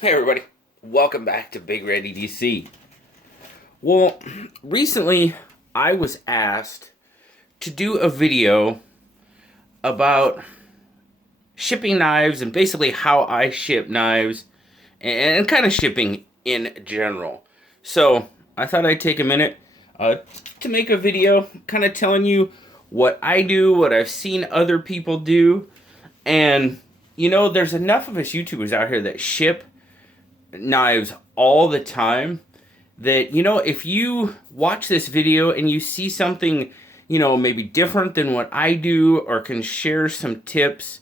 Hey everybody, welcome back to BigRedEDC. Well, recently I was asked to do a video about shipping knives and basically how I ship knives and kind of shipping in general. So I thought I'd take a minute to make a video kind of telling you what I do, what I've seen other people do, and there's enough of us YouTubers out here that ship knives all the time that if you watch this video and you see something maybe different than what I do, or can share some tips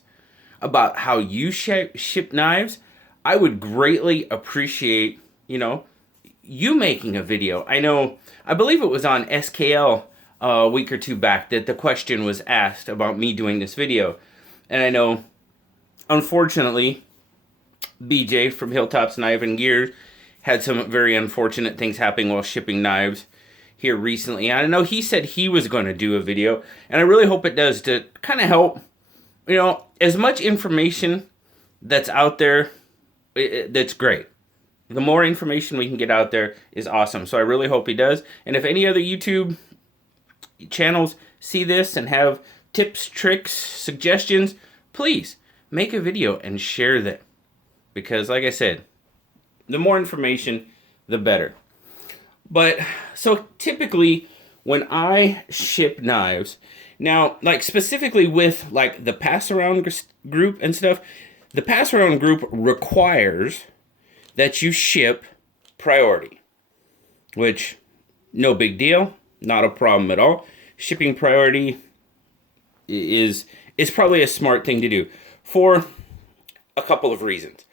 about how you ship knives, I would greatly appreciate you making a video. I believe it was on SKL a week or two back that the question was asked about me doing this video, and I know unfortunately BJ from Hilltop's Knife and Gear had some very unfortunate things happening while shipping knives here recently. And I know he said he was going to do a video, and I really hope it does, to kind of help, as much information that's out there, that's great. The more information we can get out there is awesome. So I really hope he does. And if any other YouTube channels see this and have tips, tricks, suggestions, please make a video and share them. Because, like I said, the more information, the better. But, so typically, when I ship knives, now, like specifically with like the pass-around group and stuff, the pass-around group requires that you ship priority. Which, no big deal, not a problem at all. Shipping priority is probably a smart thing to do for a couple of reasons.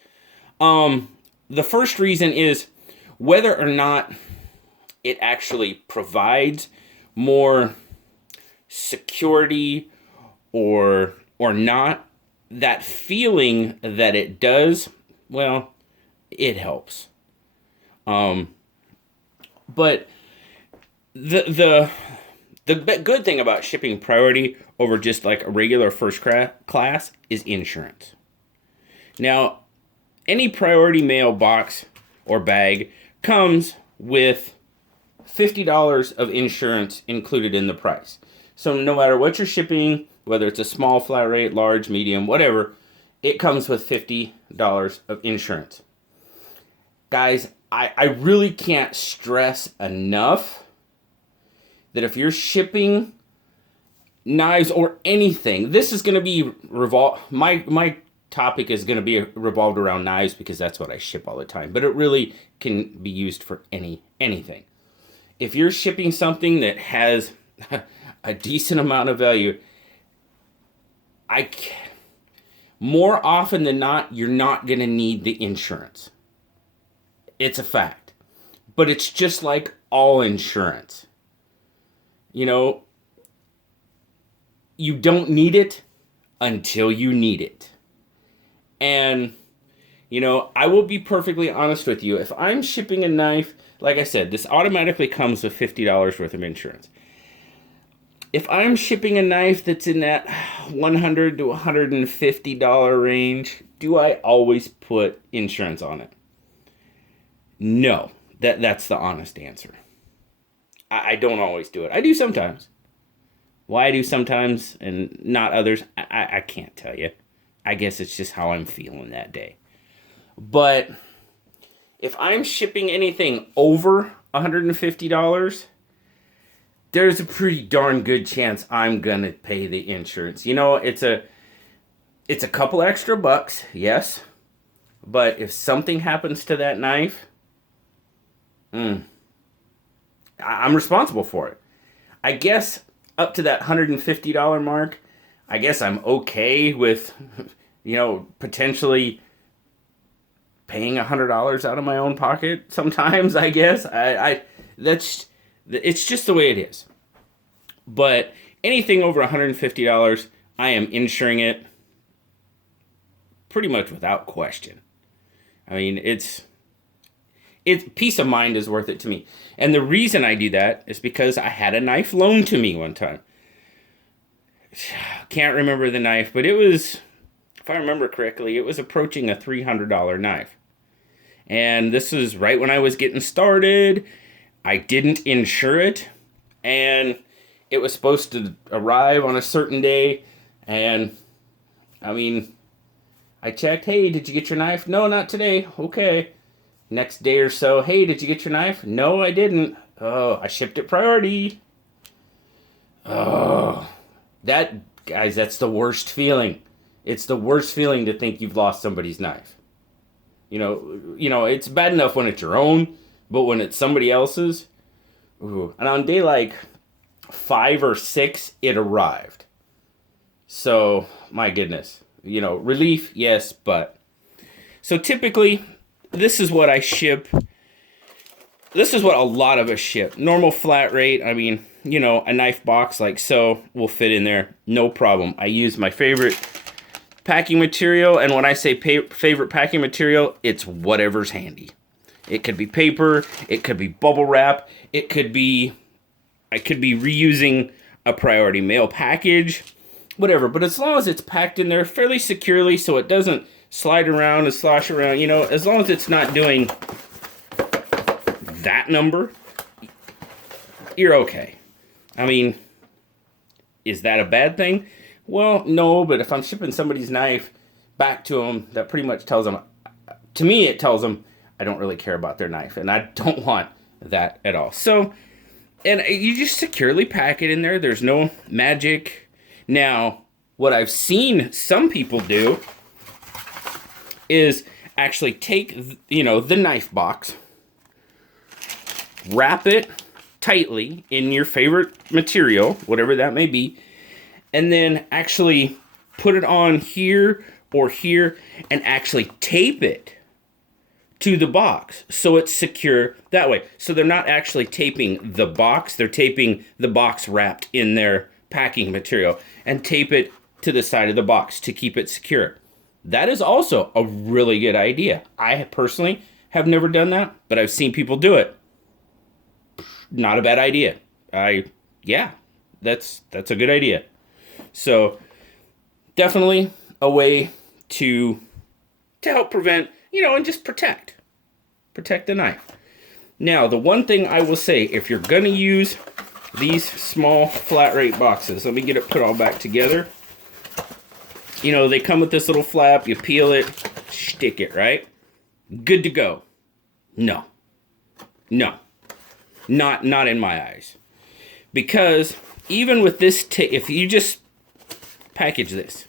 The first reason is whether or not it actually provides more security or not, that feeling that it does, well, it helps. But the good thing about shipping priority over just like a regular first class is insurance. Now, any priority mail box or bag comes with $50 of insurance included in the price. So no matter what you're shipping, whether it's a small flat rate, large, medium, whatever, it comes with $50 of insurance. Guys, I really can't stress enough that if you're shipping knives or anything, this is going to be my topic is going to be revolved around knives because that's what I ship all the time, but it really can be used for anything. If you're shipping something that has a decent amount of value, more often than not, you're not going to need the insurance. It's a fact. But it's just like all insurance. You don't need it until you need it. And, I will be perfectly honest with you. If I'm shipping a knife, like I said, this automatically comes with $50 worth of insurance. If I'm shipping a knife that's in that $100 to $150 range, do I always put insurance on it? No. That's the honest answer. I don't always do it. I do sometimes. Why I do sometimes and not others, I can't tell you. I guess it's just how I'm feeling that day. But if I'm shipping anything over $150, there's a pretty darn good chance I'm going to pay the insurance. It's a couple extra bucks, yes. But if something happens to that knife, I'm responsible for it. I guess up to that $150 mark, I guess I'm okay with, potentially paying $100 out of my own pocket sometimes, I guess. It's just the way it is. But anything over $150, I am insuring it pretty much without question. I mean, it's peace of mind is worth it to me. And the reason I do that is because I had a knife loaned to me one time. Can't remember the knife, but it was, if I remember correctly, it was approaching a $300 knife. And this is right when I was getting started. I didn't insure it, and it was supposed to arrive on a certain day. And I mean, I checked, hey, did you get your knife? No, not today. Okay. Next day or so, hey, did you get your knife? No, I didn't. Oh, I shipped it priority. Oh, guys, that's the worst feeling. It's the worst feeling to think you've lost somebody's knife. You know, it's bad enough when it's your own, but when it's somebody else's, ooh. And on day like 5 or 6, it arrived. So, my goodness. You know, relief, yes, but. So typically, this is what I ship. This is what a lot of us ship. Normal flat rate, I mean, you know, a knife box like so will fit in there. No problem. I use my favorite packing material, and when I say favorite packing material, it's whatever's handy. It could be paper, it could be bubble wrap, I could be reusing a priority mail package, whatever. But as long as it's packed in there fairly securely so it doesn't slide around and slosh around, you know, as long as it's not doing that number, you're okay. I mean, is that a bad thing? Well, no, but if I'm shipping somebody's knife back to them, that pretty much tells them, to me, it tells them I don't really care about their knife, and I don't want that at all. So, and you just securely pack it in there. There's no magic. Now, what I've seen some people do is actually take, you know, the knife box, wrap it tightly in your favorite material, whatever that may be, and then actually put it on here or here and actually tape it to the box so it's secure that way. So they're not actually taping the box, they're taping the box wrapped in their packing material and tape it to the side of the box to keep it secure. That is also a really good idea. I personally have never done that, but I've seen people do it. Not a bad idea. Yeah, that's a good idea. So definitely a way to help prevent, you know, and just protect the knife. Now, the one thing I will say, if you're going to use these small flat rate boxes, let me get it put all back together. You know, they come with this little flap, you peel it, stick it, right? Good to go. No. Not in my eyes. Because even with this, if you just package this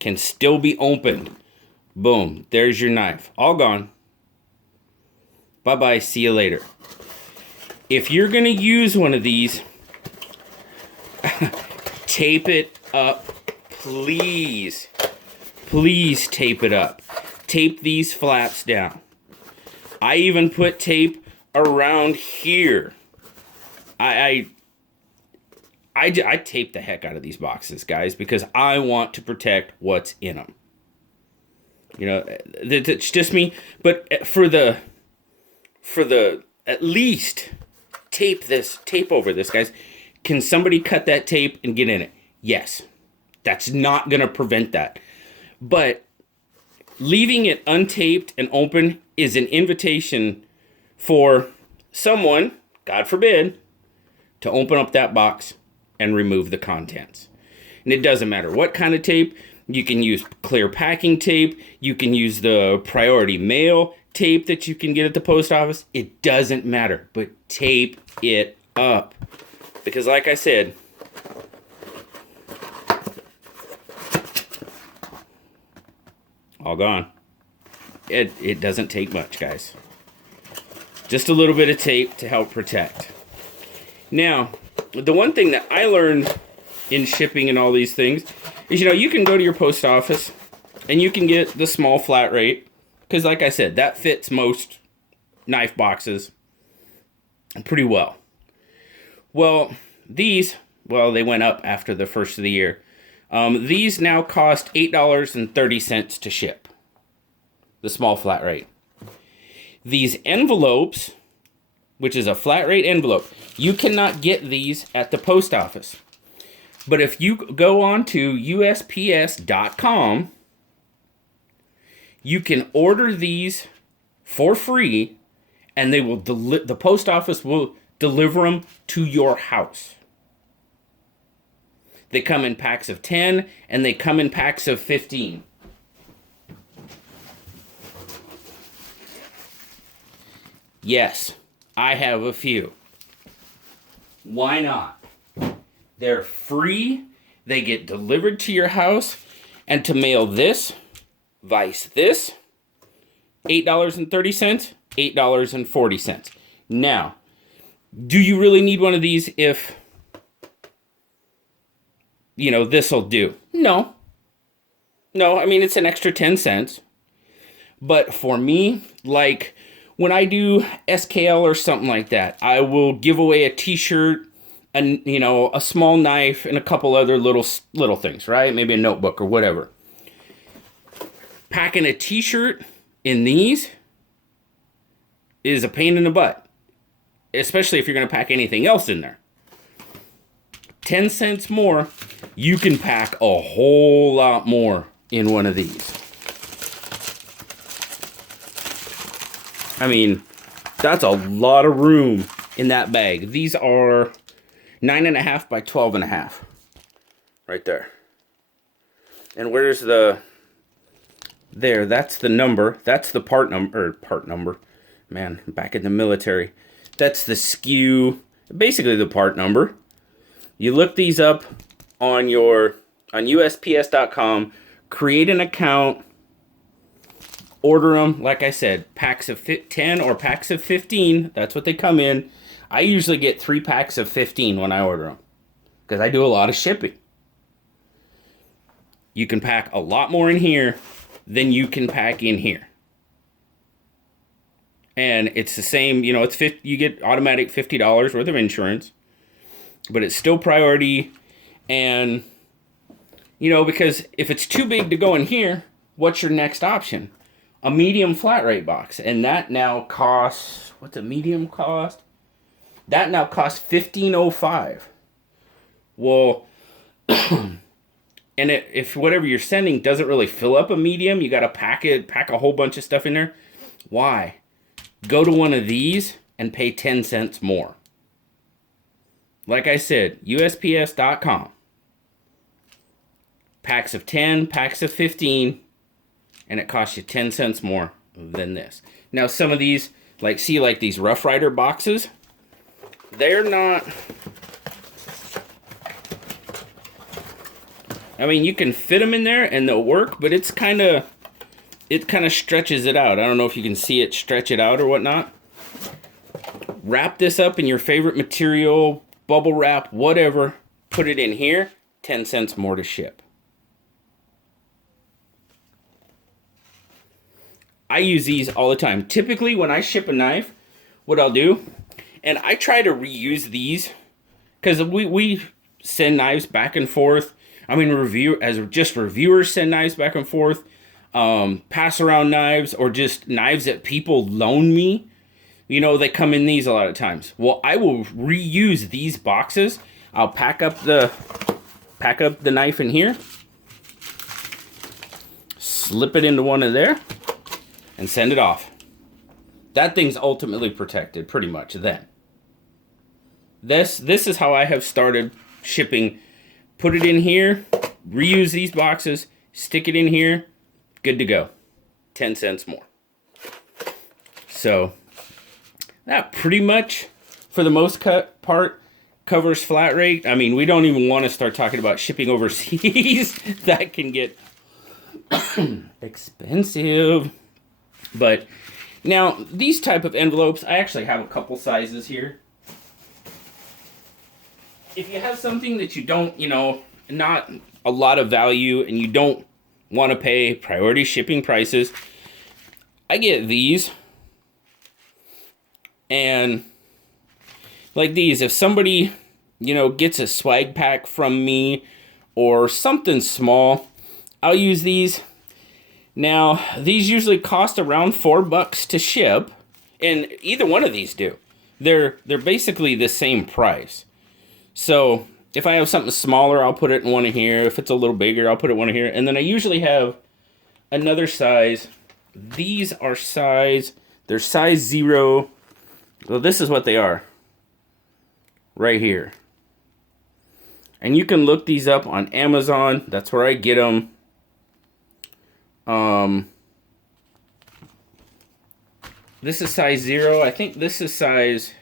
can still be opened. Boom, there's your knife. All gone. Bye-bye, see you later. If you're going to use one of these, tape it up, please. Please tape it up. Tape these flaps down. I even put tape around here. I tape the heck out of these boxes, guys, because I want to protect what's in them. You know, it's just me. But for the at least tape over this, guys. Can somebody cut that tape and get in it? Yes. That's not going to prevent that. But leaving it untaped and open is an invitation for someone, God forbid, to open up that box and remove the contents. And it doesn't matter what kind of tape. You can use clear packing tape. You can use the priority mail tape that you can get at the post office. It doesn't matter, but tape it up. Because like I said, all gone. It doesn't take much, guys. Just a little bit of tape to help protect. Now, the one thing that I learned in shipping and all these things is, you know, you can go to your post office and you can get the small flat rate. Because like I said, that fits most knife boxes pretty well. Well, these, they went up after the first of the year. These now cost $8.30 to ship. The small flat rate. These envelopes, which is a flat rate envelope, you cannot get these at the post office. But if you go on to USPS.com, you can order these for free, and they will the post office will deliver them to your house. They come in packs of 10, and they come in packs of 15. Yes, I have a few. Why not? They're free. They get delivered to your house. And to mail this, vice this, $8.30, $8.40. Now, do you really need one of these if, you know, this'll do? No. No, I mean, it's an extra 10 cents. But for me, like, when I do SKL or something like that, I will give away a t-shirt and, you know, a small knife and a couple other little things, right? Maybe a notebook or whatever. Packing a t-shirt in these is a pain in the butt, especially if you're going to pack anything else in there. 10 cents more, you can pack a whole lot more in one of these. I mean, that's a lot of room in that bag. These are 9.5 by 12.5. Right there. And where's the... There, that's the number. That's the part number. Man, back in the military. That's the SKU, basically the part number. You look these up on USPS.com, create an account, order them, like I said, packs of 10 or packs of 15. That's what they come in. I usually get 3 packs of 15 when I order them, because I do a lot of shipping. You can pack a lot more in here than you can pack in here. And it's the same, you know, it's you get automatic $50 worth of insurance, but it's still priority. And, you know, because if it's too big to go in here, what's your next option? A medium flat rate box. And that now costs, what's a medium cost? That now costs $15.05. Well, and if whatever you're sending doesn't really fill up a medium, you got to pack a whole bunch of stuff in there. Why? Go to one of these and pay 10 cents more. Like I said, USPS.com. Packs of 10, packs of 15, and it costs you 10 cents more than this. Now, some of these, like these Rough Rider boxes, they're not... I mean, you can fit them in there and they'll work, but it kind of stretches it out. I don't know if you can see it stretch it out or whatnot. Wrap this up in your favorite material, bubble wrap, whatever. Put it in here, 10 cents more to ship. I use these all the time. Typically, when I ship a knife, what I'll do, and I try to reuse these, because we send knives back and forth. I mean, reviewers send knives back and forth, pass around knives, or just knives that people loan me. You know, they come in these a lot of times. Well, I will reuse these boxes. I'll pack up the knife in here, slip it into one of there, and send it off. That thing's ultimately protected, pretty much then. This is how I have started shipping. Put it in here, reuse these boxes, stick it in here, good to go. 10 cents more. So, that pretty much, for the most part, covers flat rate. I mean, we don't even want to start talking about shipping overseas. That can get expensive. But, now, these type of envelopes, I actually have a couple sizes here. If you have something that you don't, you know, not a lot of value and you don't want to pay priority shipping prices, I get these. And like these, if somebody, you know, gets a swag pack from me or something small, I'll use these. Now, these usually cost around $4 to ship, and either one of these do. They're basically the same price. So, if I have something smaller, I'll put it in one of here. If it's a little bigger, I'll put it one of here. And then I usually have another size. These are they're size 0. Well, this is what they are. Right here. And you can look these up on Amazon. That's where I get them. This is size 0. I think this is size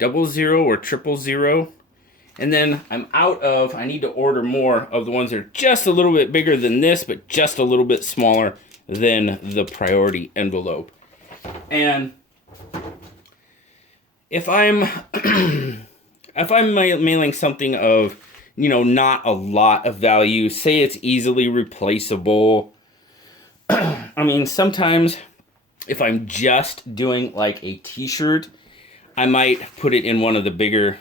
00 or 000. And then I need to order more of the ones that are just a little bit bigger than this, but just a little bit smaller than the priority envelope. And if I'm if I'm mailing something of, not a lot of value, say it's easily replaceable. I mean, sometimes if I'm just doing like a t-shirt, I might put it in one of the bigger,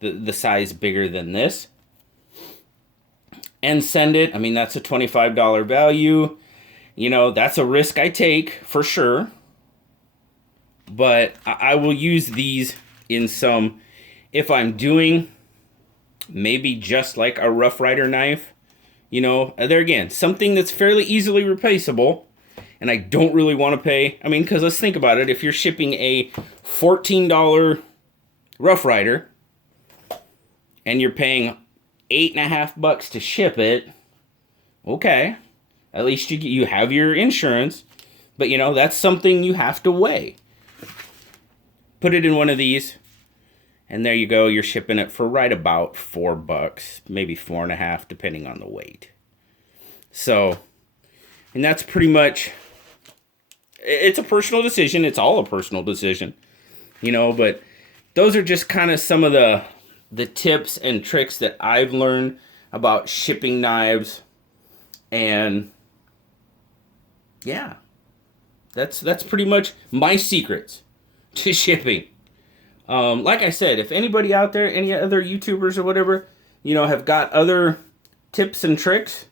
the size bigger than this, and send it. I mean, that's a $25 value. That's a risk I take for sure. But I will use these in some, if I'm doing maybe just like a Rough Rider knife, there again, something that's fairly easily replaceable, and I don't really want to pay. I mean, because let's think about it. If you're shipping a $14 Rough Rider and you're paying $8.50 to ship it, okay, at least you have your insurance, but that's something you have to weigh. Put it in one of these, and there you go. You're shipping it for right about $4, maybe $4.50, depending on the weight. So, and that's pretty much, it's a personal decision. It's all a personal decision, but those are just kind of some of the tips and tricks that I've learned about shipping knives. And yeah, that's pretty much my secrets to shipping. Like I said, if anybody out there, any other YouTubers or whatever, have got other tips and tricks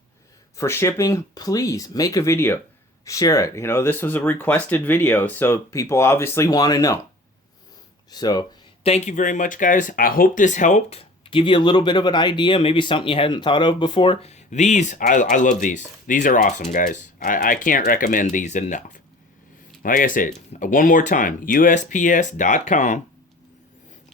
for shipping, please make a video. Share it. This was a requested video, so people obviously want to know. So, thank you very much, guys. I hope this helped. Give you a little bit of an idea, maybe something you hadn't thought of before. These, I love these. These are awesome, guys. I can't recommend these enough. Like I said, one more time, USPS.com.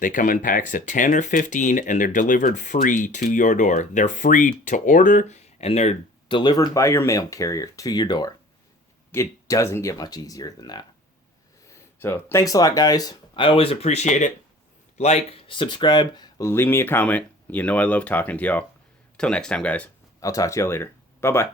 They come in packs of 10 or 15, and they're delivered free to your door. They're free to order, and they're delivered by your mail carrier to your door. It doesn't get much easier than that. So, thanks a lot, guys. I always appreciate it. Like, subscribe, leave me a comment. I love talking to y'all. Till next time, guys. I'll talk to y'all later. Bye-bye.